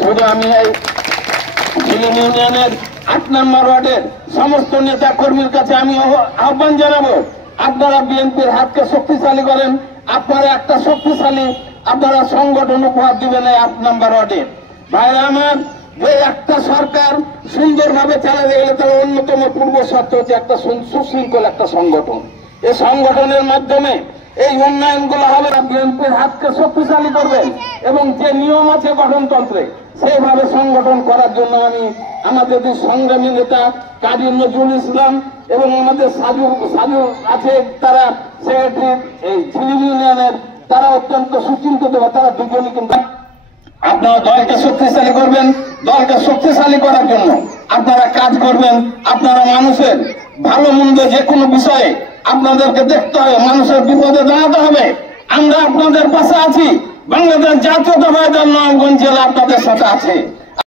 শুধু আমি এই ঝিলিম ইউনিয়নের ৮ নম্বর ওয়ার্ডের সমস্ত নেতা কর্মীর কাছে আমি আহ্বান জানাবো, আপনারা বিএনপির হাতকে শক্তিশালী করেন। আপনারা একটা শক্তিশালী আপনারা সংগঠন উপহার দিবেন এই ৮ নম্বর ওয়ার্ডে। ভাইরা আমার, যে একটা সরকার সুন্দরভাবে চালাতে গেলে তার অন্যতম পূর্ব শর্ত হচ্ছে একটা সুশৃঙ্খল একটা সংগঠন। এই সংগঠনের মাধ্যমে এই উন্নয়নগুলো হবে। বিএনপির হাতকে শক্তিশালী করবেন এবং যে নিয়ম আছে গঠনতন্ত্রে সেইভাবে সংগঠন করার জন্য আমি আমাদের যে সংগ্রামী নেতা কাজী নজরুল ইসলাম এবং আমাদের সাজু আছে, তারা সেক্রেটারি এই ঝিলিম ইউনিয়নের, তারা অত্যন্ত সুচিন্তিত, তারা দুজনই কিন্তু আপনারা দলকে শক্তিশালী করবেন। দলকে শক্তিশালী করার জন্য আপনারা কাজ করবেন। আপনারা মানুষের ভালো মন্দ যে কোনো বিষয়ে আপনাদেরকে দেখতে হবে, মানুষের বিপদে দাঁড়াতে হবে। আমরা আপনাদের পাশে আছি। বাংলাদেশ জাতীয়তাবাদী দল নবাবগঞ্জ জেলা আপনাদের সাথে আছে।